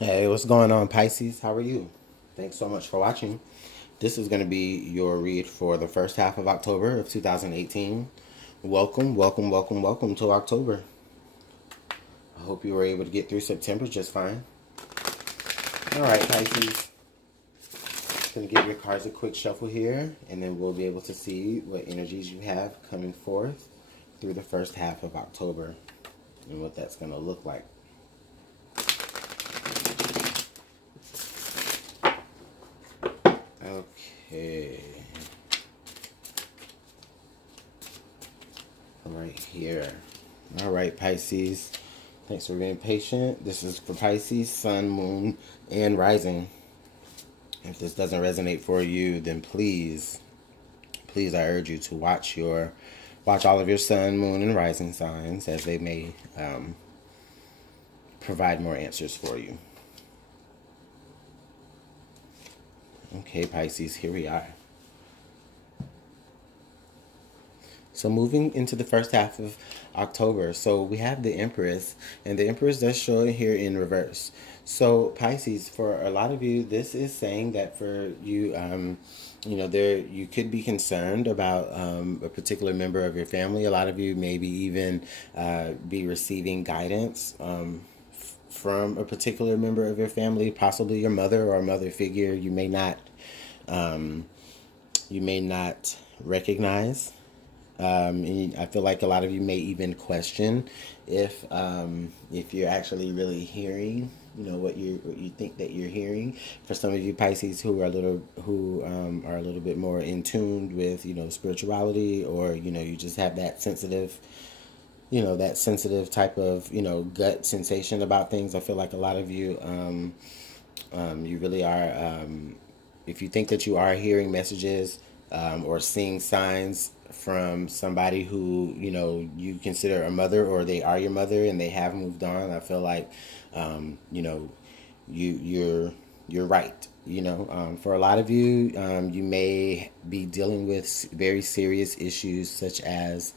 Hey, what's going on, Pisces? How are you? Thanks so much for watching. This is going to be your read for the first half of October of 2018. Welcome, welcome, welcome, welcome to October. I hope you were able to get through September just fine. All right, Pisces. Going to give your cards a quick shuffle here, and then we'll be able to see what energies you have coming forth through the first half of October and what that's going to look like. Okay. Right here. All right, Pisces. Thanks for being patient. This is for Pisces, Sun, Moon, and Rising. If this doesn't resonate for you, then please, I urge you to watch all of your Sun, Moon, and Rising signs, as they may provide more answers for you. Okay, Pisces, here we are. So moving into the first half of October, so we have the Empress, and the Empress does show here in reverse. So Pisces, for a lot of you, this is saying that for you, you could be concerned about a particular member of your family. A lot of you maybe even be receiving guidance from a particular member of your family, possibly your mother or a mother figure. You may not recognize. And I feel like a lot of you may even question if you're actually really hearing, what you think that you're hearing. For some of you Pisces who are a little bit more in tune with spirituality, or you just have that sensitive type of gut sensation about things. I feel like a lot of you you really are. If you think that you are hearing messages or seeing signs from somebody who you consider a mother, or they are your mother and they have moved on, I feel like you're right. For a lot of you, you may be dealing with very serious issues such as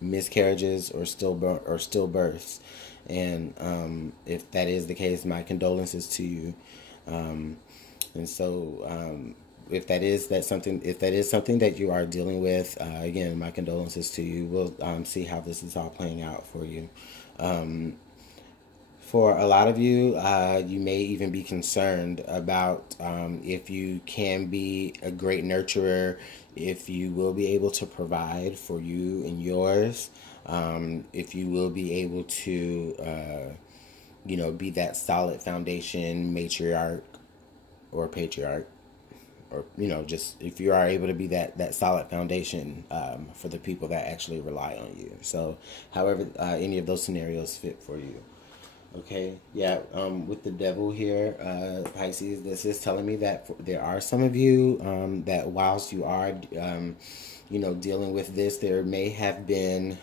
miscarriages or stillbirths, and if that is the case, my condolences to you. And so, if that is something that you are dealing with, again, my condolences to you. We'll see how this is all playing out for you. For a lot of you, you may even be concerned about if you can be a great nurturer, if you will be able to provide for you and yours, if you will be able to, be that solid foundation matriarch or patriarch, or just if you are able to be that solid foundation for the people that actually rely on you. So however any of those scenarios fit for you. Okay, yeah, with the Devil here, Pisces, this is telling me that there are some of you that whilst you are dealing with this, there may have been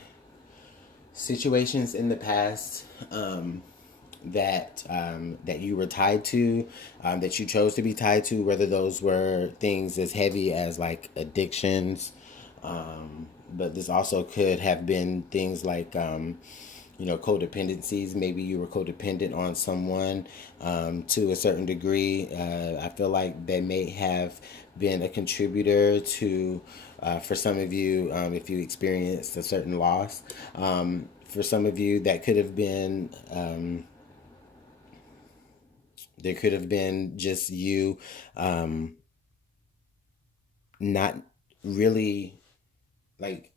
situations in the past that you were tied to, that you chose to be tied to, whether those were things as heavy as like addictions, but this also could have been things like codependencies. Maybe you were codependent on someone to a certain degree. I feel like they may have been a contributor to, for some of you, if you experienced a certain loss. For some of you, that could have been, there could have been just you not really, like,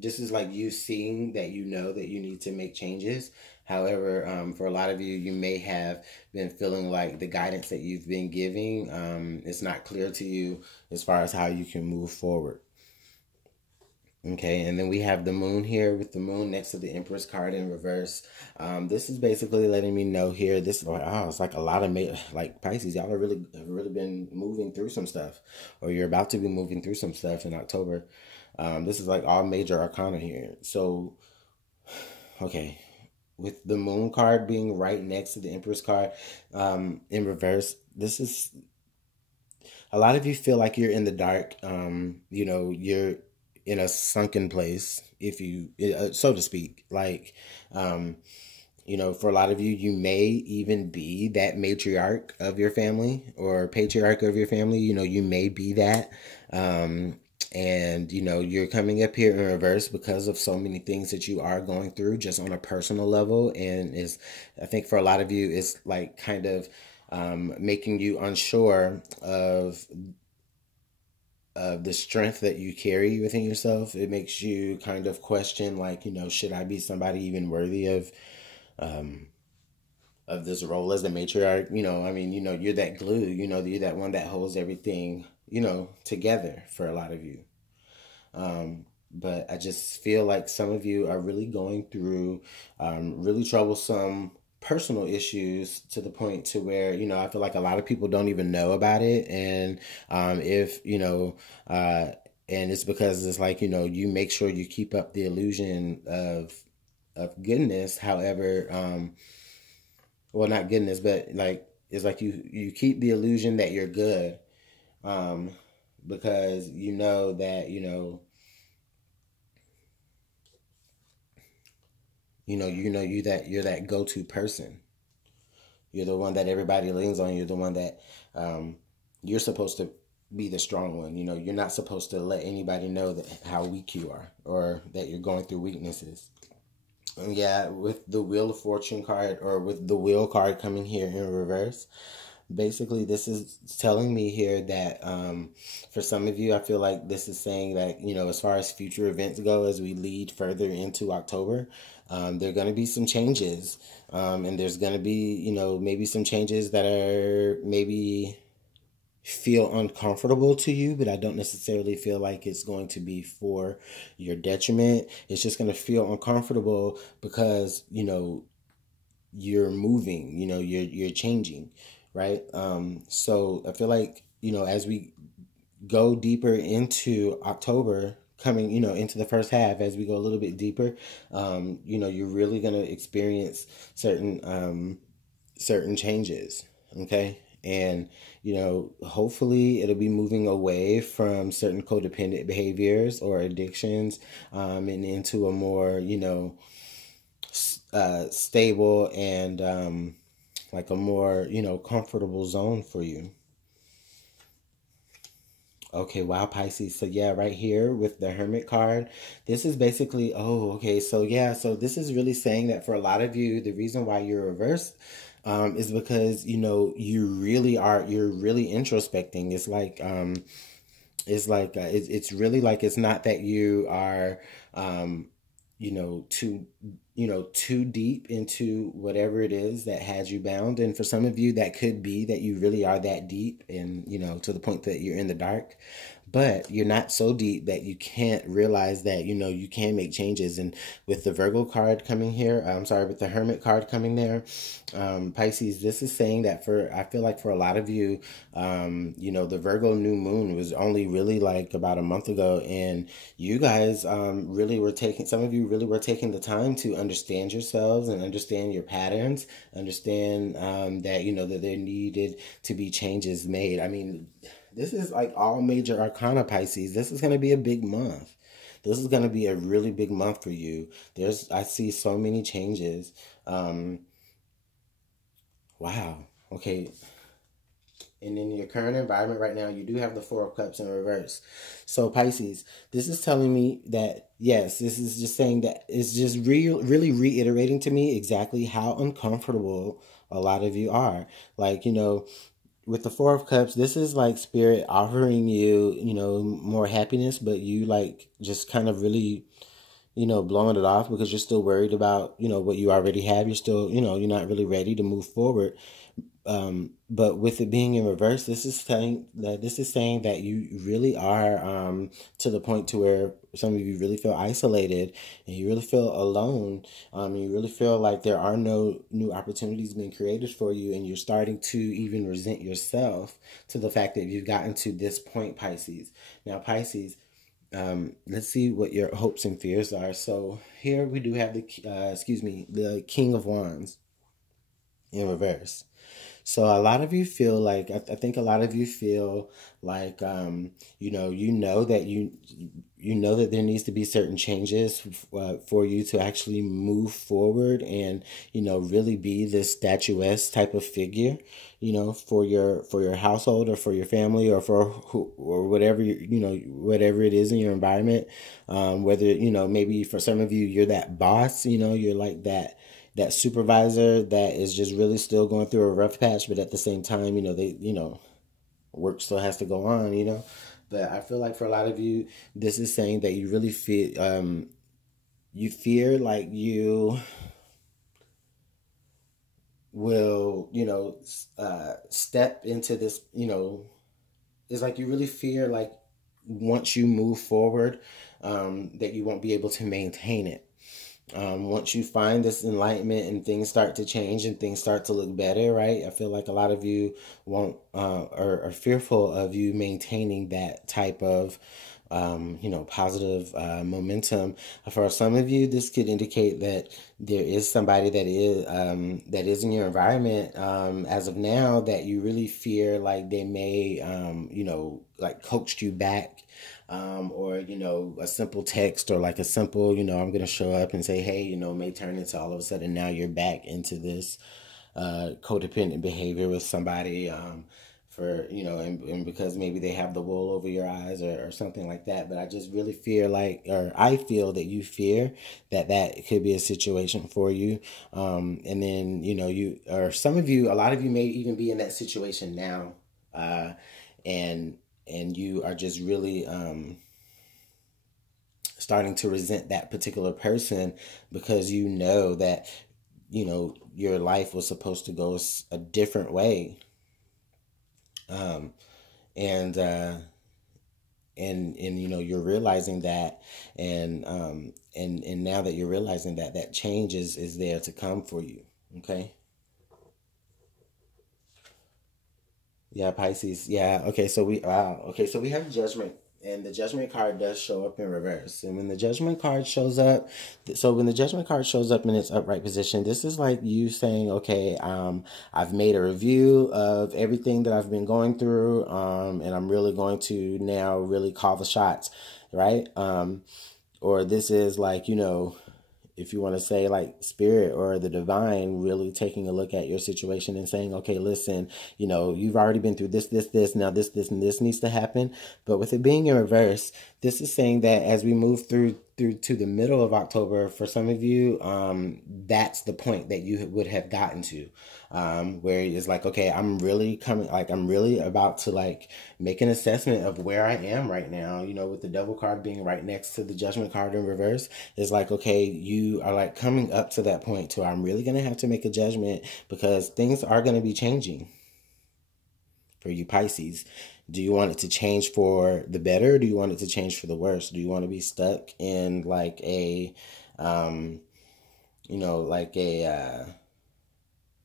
this is like you seeing that that you need to make changes. However, for a lot of you, you may have been feeling like the guidance that you've been giving is not clear to you as far as how you can move forward. Okay, and then we have the Moon here, with the Moon next to the Empress card in reverse. This is basically letting me know here, it's like a lot of, like, Pisces, y'all have really been moving through some stuff, or you're about to be moving through some stuff in October. This is like all major arcana here. So, okay, with the Moon card being right next to the Empress card in reverse, this is, a lot of you feel like you're in the dark. in a sunken place, if you, so to speak. Like, um, for a lot of you, you may even be that matriarch of your family or patriarch of your family. You may be that. And, you're coming up here in reverse because of so many things that you are going through just on a personal level. And I think for a lot of you, it's like kind of making you unsure of the strength that you carry within yourself. It makes you kind of question, like, should I be somebody even worthy um, of this role as the matriarch? I mean, you're that glue. You're that one that holds everything, together for a lot of you. But I just feel like some of you are really going through really troublesome personal issues to the point to where I feel like a lot of people don't even know about it. And if and it's because it's like you make sure you keep up the illusion of goodness. However, well, not goodness, but like it's like you keep the illusion that you're good, um, because you know that you're that go-to person. You're the one that everybody leans on. You're the one that you're supposed to be the strong one. You're not supposed to let anybody know that how weak you are or that you're going through weaknesses. And yeah, with the Wheel of Fortune card or with the Wheel card coming here in reverse, basically this is telling me here that for some of you, I feel like this is saying that as far as future events go, as we lead further into October, there are going to be some changes, and there's going to be maybe some changes that are maybe feel uncomfortable to you, but I don't necessarily feel like it's going to be for your detriment. It's just going to feel uncomfortable because you're moving, you're changing, right? So I feel like as we go deeper into October, coming into the first half, as we go a little bit deeper, you're really going to experience certain changes. Okay. And hopefully it'll be moving away from certain codependent behaviors or addictions, and into a more stable and like a more comfortable zone for you. Okay, wow, Pisces. So yeah, right here with the Hermit card, this is basically, oh, okay. So yeah, so this is really saying that for a lot of you, the reason why you're reversed is because you're really introspecting. It's really like it's not that you are too too deep into whatever it is that has you bound. And for some of you, that could be that you really are that deep and to the point that you're in the dark, but you're not so deep that you can't realize that you can make changes. And with the Virgo card coming here, I'm sorry, with the Hermit card coming there, Pisces, this is saying that I feel like for a lot of you, the Virgo new moon was only really like about a month ago, and you guys some of you really were taking the time to understand yourselves and understand your patterns, understand that that there needed to be changes made. I mean, this is like all major arcana, Pisces. This is going to be a big month. This is going to be a really big month for you. I see so many changes. Wow. Okay. And in your current environment right now, you do have the Four of Cups in reverse. So Pisces, this is telling me that, yes, this is just saying that it's just really reiterating to me exactly how uncomfortable a lot of you are. Like, with the Four of Cups, this is like Spirit offering you, more happiness, but you like just kind of really, blowing it off because you're still worried about, what you already have. You're still, you're not really ready to move forward. But with it being in reverse, this is saying that you really are to the point to where some of you really feel isolated and you really feel alone. And you really feel like there are no new opportunities being created for you, and you're starting to even resent yourself to the fact that you've gotten to this point, Pisces. Now, Pisces, let's see what your hopes and fears are. So here we do have the King of Wands. in reverse. So a lot of you feel like I think a lot of you feel like you know that there needs to be certain changes for you to actually move forward and really be this statuesque type of figure, for your household or for your family or for who, or whatever whatever it is in your environment. Whether maybe for some of you you're that boss, you're like that supervisor that is just really still going through a rough patch, but at the same time, work still has to go on, But I feel like for a lot of you, this is saying that you really feel, you fear like you will, step into this, it's like you really fear like once you move forward, that you won't be able to maintain it. Once you find this enlightenment and things start to change and things start to look better, right? I feel like a lot of you won't are fearful of you maintaining that type of positive momentum. For some of you, this could indicate that there is somebody that is in your environment as of now that you really fear like they may like coaxed you back, or a simple text or like a simple I'm gonna show up and say hey may turn into all of a sudden now you're back into this codependent behavior with somebody, for and because maybe they have the wool over your eyes or something like that. But I just really fear like, or I feel that you fear that could be a situation for you, and then you, or some of you, a lot of you may even be in that situation now, and you are just really starting to resent that particular person because you know that your life was supposed to go a different way, um, and you're realizing that, and now that you're realizing that that change is there to come for you. Okay. Yeah, Pisces. Yeah. Okay. So we wow. Okay. So we have Judgment, and the Judgment card does show up in reverse. And when the Judgment card shows up, so when the Judgment card shows up in its upright position, this is like you saying, okay, I've made a review of everything that I've been going through, and I'm really going to now really call the shots, right? Or this is like if you want to say like spirit or the divine really taking a look at your situation and saying, okay, listen, you've already been through this, now this, and this needs to happen. But with it being in reverse, this is saying that as we move through to the middle of October, for some of you, that's the point that you would have gotten to, where it's like, okay, I'm really about to like make an assessment of where I am right now, with the Devil card being right next to the Judgment card in reverse. It's like, okay, you are like coming up to that point to where I'm really going to have to make a judgment because things are going to be changing for you Pisces. Do you want it to change for the better? Or do you want it to change for the worse? Do you want to be stuck in like a, like a,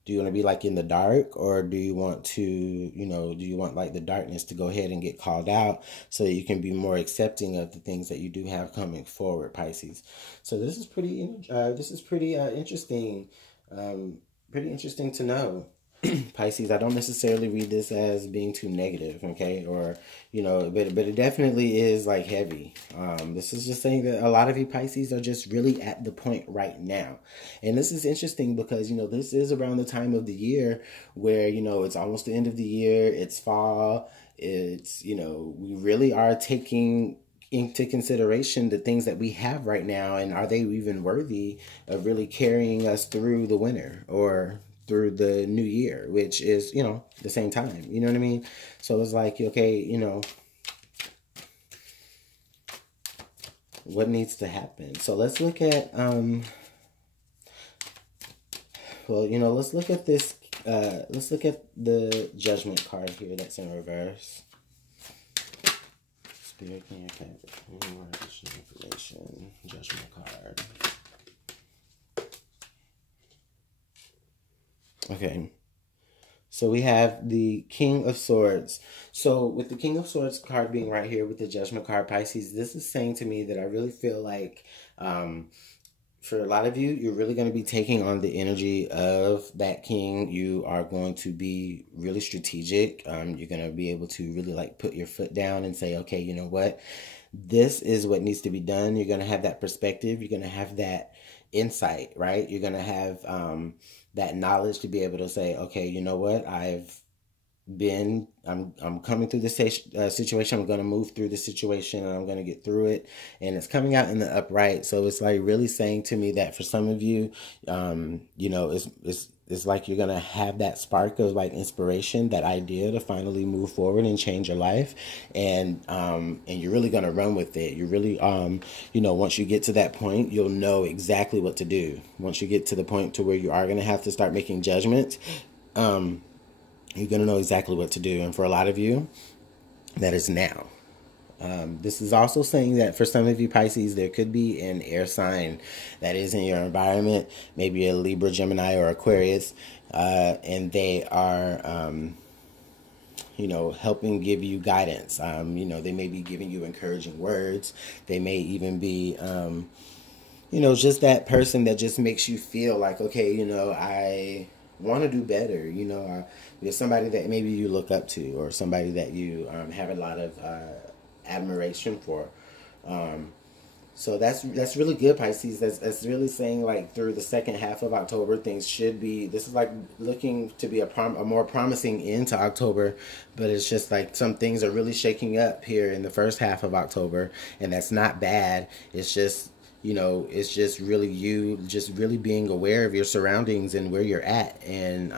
do you want to be like in the dark, or do you want to, do you want like the darkness to go ahead and get called out so that you can be more accepting of the things that you do have coming forward, Pisces? So this is pretty interesting, pretty interesting to know. Pisces, I don't necessarily read this as being too negative, okay? Or, but it definitely is like heavy. This is just saying that a lot of you Pisces are just really at the point right now. And this is interesting because, this is around the time of the year where, it's almost the end of the year, it's fall, it's, we really are taking into consideration the things that we have right now, and are they even worthy of really carrying us through the winter or through the new year, which is the same time, you know what I mean? So it's like, okay, what needs to happen? So let's look at let's look at this, let's look at the Judgment card here that's in reverse. Spirit, can you get more additional information? Judgment card. Okay. So we have the King of Swords. So with the King of Swords card being right here with the Judgment card, Pisces, this is saying to me that I really feel like For a lot of you, you're really going to be taking on the energy of that king. You are going to be really strategic. You're going to be able to really like put your foot down and say, okay, you know what? This is what needs to be done. You're going to have that perspective. You're going to have that insight, right? You're going to have that knowledge to be able to say, okay, you know what? I'm coming through this situation. I'm going to move through the situation and I'm going to get through it, and it's coming out in the upright. So it's like really saying to me that for some of you, you know, it's like you're going to have that spark of like inspiration, that idea to finally move forward and change your life, and you're really going to run with it. You really you know, once you get to that point, you'll know exactly what to do. Once you get to the point to where you are going to have to start making judgments, you're going to know exactly what to do. And for a lot of you, that is now. This is also saying that for some of you Pisces, there could be an air sign that is in your environment, maybe a Libra, Gemini, or Aquarius, and they are, you know, helping give you guidance. You know, they may be giving you encouraging words. They may even be, you know, just that person that just makes you feel like, okay, you know, I want to do better. You know, there's somebody that maybe you look up to, or somebody that you have a lot of admiration for. So that's really good, Pisces. That's really saying like through the second half of October, things should be. This is like looking to be a more promising end to October, but it's just like some things are really shaking up here in the first half of October, and that's not bad. It's just, you know, it's just really you just really being aware of your surroundings and where you're at, and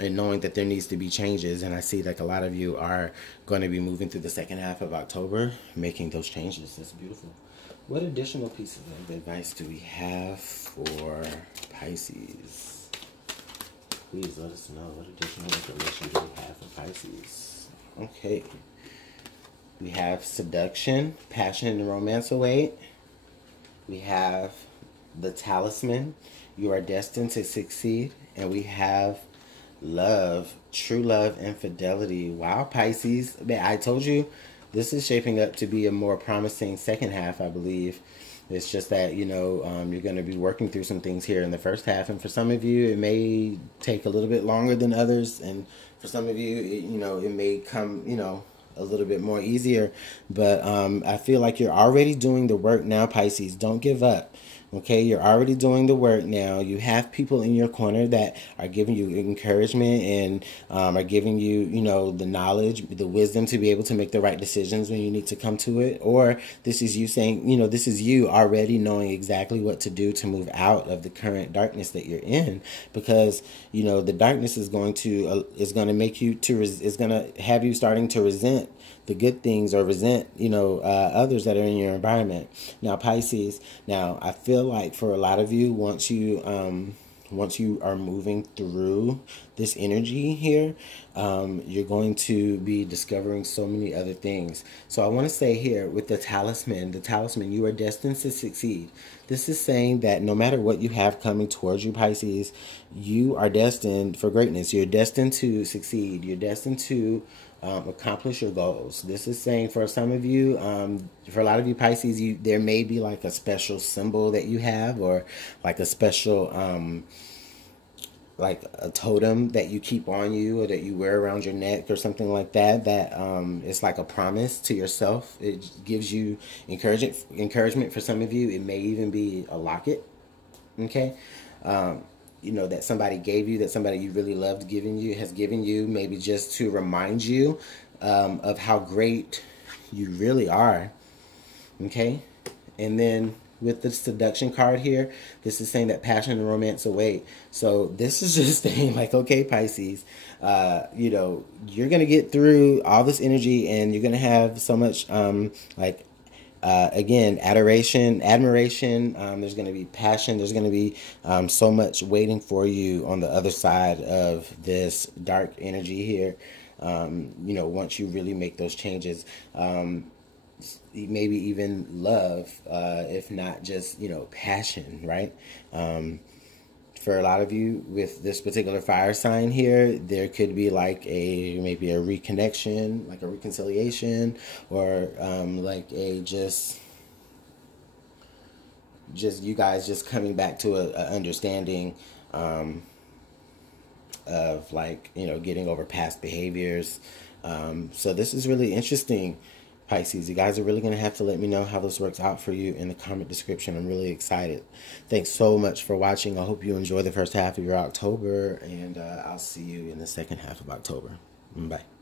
knowing that there needs to be changes. And I see like a lot of you are going to be moving through the second half of October, making those changes. That's beautiful. What additional pieces of advice do we have for Pisces? Please let us know what additional information do we have for Pisces. Okay. We have seduction, passion, and romance await. We have the talisman, you are destined to succeed. And we have love, true love, and fidelity. Wow, Pisces. Man, I told you this is shaping up to be a more promising second half, I believe. It's just that, you know, you're going to be working through some things here in the first half. And for some of you, it may take a little bit longer than others. And for some of you, you know, it may come, you know, a little bit more easier. But I feel like you're already doing the work now, Pisces. Don't give up. Okay, you're already doing the work now. You have people in your corner that are giving you encouragement and are giving you, you know, the knowledge, the wisdom to be able to make the right decisions when you need to come to it. Or this is you saying, you know, this is you already knowing exactly what to do to move out of the current darkness that you're in, because, you know, the darkness is going to make you is going to have you starting to resent the good things, or resent, you know, others that are in your environment. Now, Pisces, now I feel like for a lot of you, once you are moving through this energy here, you're going to be discovering so many other things. So I want to say here with the talisman, you are destined to succeed. This is saying that no matter what you have coming towards you, Pisces, you are destined for greatness. You're destined to succeed. You're destined to accomplish your goals. This is saying for some of you, for a lot of you Pisces, there may be like a special symbol that you have, or like a special like a totem that you keep on you, or that you wear around your neck, or something like that, that it's like a promise to yourself. It gives you encouragement. For some of you, it may even be a locket. Okay. You know, that somebody gave you, that somebody you really loved has given you, maybe just to remind you of how great you really are. Okay. And then with the seduction card here, this is saying that passion and romance await. So this is just saying like, okay, Pisces, you know, you're going to get through all this energy, and you're going to have so much like again, admiration. There's going to be passion. There's going to be so much waiting for you on the other side of this dark energy here. You know, once you really make those changes, maybe even love, if not just, you know, passion, right? For a lot of you with this particular fire sign here, there could be like maybe a reconnection, like a reconciliation, or like a just just you guys just coming back to a understanding of, like, getting over past behaviors. So this is really interesting, Pisces. You guys are really going to have to let me know how this works out for you in the comment description. I'm really excited. Thanks so much for watching. I hope you enjoy the first half of your October, and I'll see you in the second half of October. Bye.